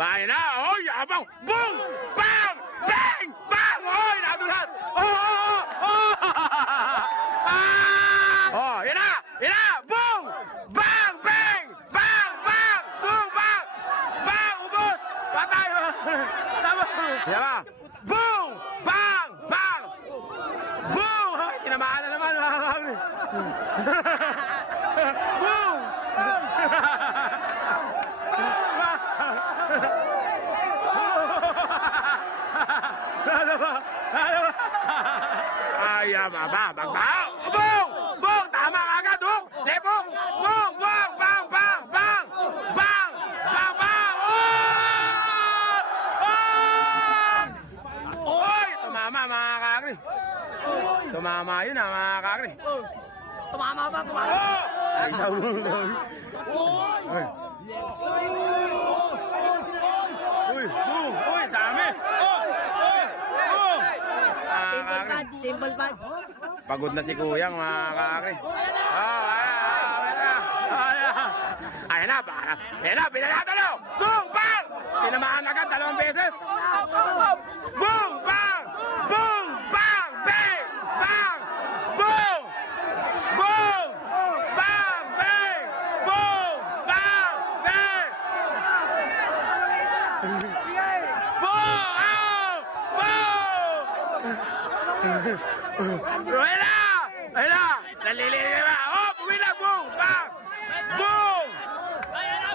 Bahay na. Oy, abang. Boom! Bang! Bang! Bang! Oy, nadulas. Oh, yan na. Yan na. Boom! Bang! Bang! Bang! Bang! Boom! Bang! Bang! Ubos! Patay! Tama. Yan ba? Boom! Bang! Bang! Boom! Ay, tinamaan na naman. Boom! Ay, baba, bagbaw! Bong! Bong! Tama ka agad, Duk! Lepong! Bong! Bong! Bang! Bang! Bang! Bang! Bang! Bang! Oh! Oy! Tumama, mga kakri! Tumama yun, mga kakri! Tumama ba? Tumama! Oh! Ay, sa ulo! Uy! Uy! Boom! Uy! Dami! Oh! Oh! Simple badge, simple badge. Pagod na si Kuyang, mga kakri. Oh, ayan na, para. Ayan na, pinanatalo! Boom! Bang! Tinamaan agad, 2 beses. Boom! Bang! Boom! Bang! Bang! Bang! Boom! Boom! Bang! Bang! Boom! Bang! Bang! Boom! Oh! Boom! Ayan na! Ayan na! Nalililig na! Oh! Bumilang! Boom! Bang! Boom! Ayan na!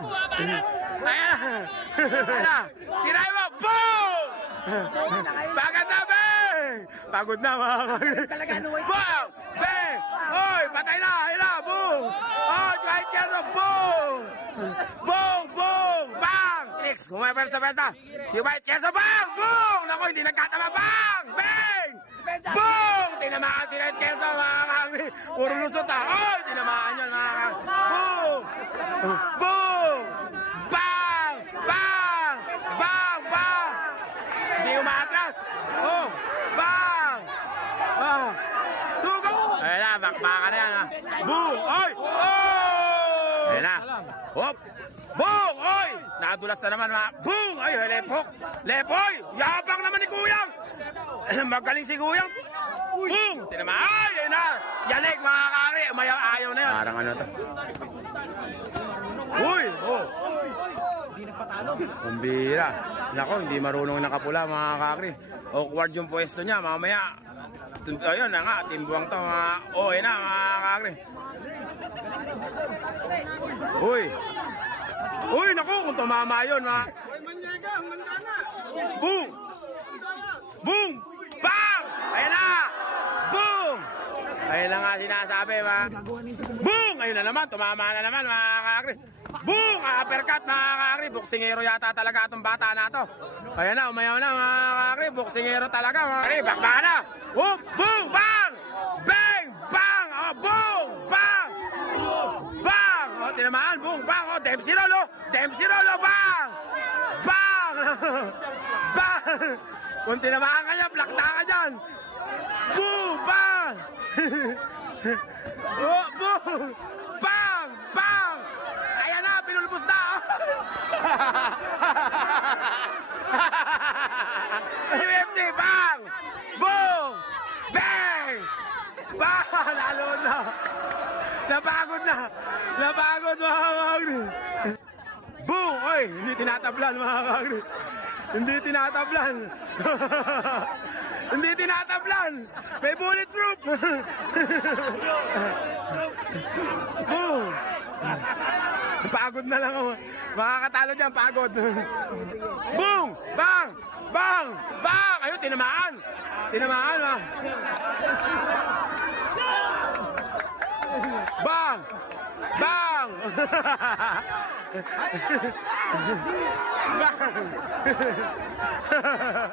Ayan na! Tirahin mo! Boom! Pagod na, Bang! Pagod na, mga kakri. Boom! Bang! Oy! Patay na! Ayan na! Boom! Oh! Dwight Cheso! Boom! Boom! Boom! Bang! Next! Kumaya pesta! Si Dwight Cheso! Bang! Boom! Naku! Hindi nagkatama! Bang! Bang! Boom! Tinamaan si Dwight Cheso, mga kakri. Puro lusot, ha! Oy! Tinamaan yun, mga kakri. Boom! Boom! Bang! Bang! Bang! Bang! Hindi umatras! Oh! Bang! Ah! Sugo! Ayan na, bakbaka na yan, ha! Boom! Oy! Oh! Ayan na! Hop! Boom! Oy! Nadulas na naman, mga... Boom! Ay, lepok! Lepoy! Yabang naman ni Kuyang! Magaling si Kuyang! Boom! Tinama! Ay! Ayan na! Yanig, mga kakri! Umayaw, ayaw na yun! Parang ano to? Uy! Oh! Pambira. Nako, hindi marunong nakapula, mga kakri. Awkward yung pwesto niya, mamaya. Ayun na nga, timbuang to, mga... Oh, yun na, mga kakri. Uy! Uy, naku, kung tumama yun, mga... Boom! Boom! Bang! Ayan na! Boom! Ayun na nga sinasabi, mga... Boom! Ayun na naman, tumama na naman, mga kakri. Boom! Uppercut, mga kakri. Boksingero yata talaga itong bata na to. Ayan na, umayaw na, mga kakri. Boksingero talaga, mga kakri. Bakba na! Whoop! Boom! Bang! Bang! Bang! Oh, boom! Bang! Bang! Oh, tinamaan. Boom! Bang! Oh, Dempsey roll, oh! Dempsey roll, oh! Bang! Bang! Bang! Kung tinamaan ka niya, plakta ka dyan! Boom! Bang! Oh, boom! Bang! Bang! Ayan na, pinulbos na! UFC! Bang! Boom! Bang! Bang! Lalo na! Napagod na! Napagod, mga kakri! Boom! Oy! Hindi tinatablan, mga kakri! Hindi tinatablan! Hindi tinatablan! May bulletproof! Boom! Pagod na lang ako. Makakatalo dyan, pagod. Boom! Bang! Bang! Bang! Ayun, tinamaan! Tinamaan, ha? Bang! Bang! Bang!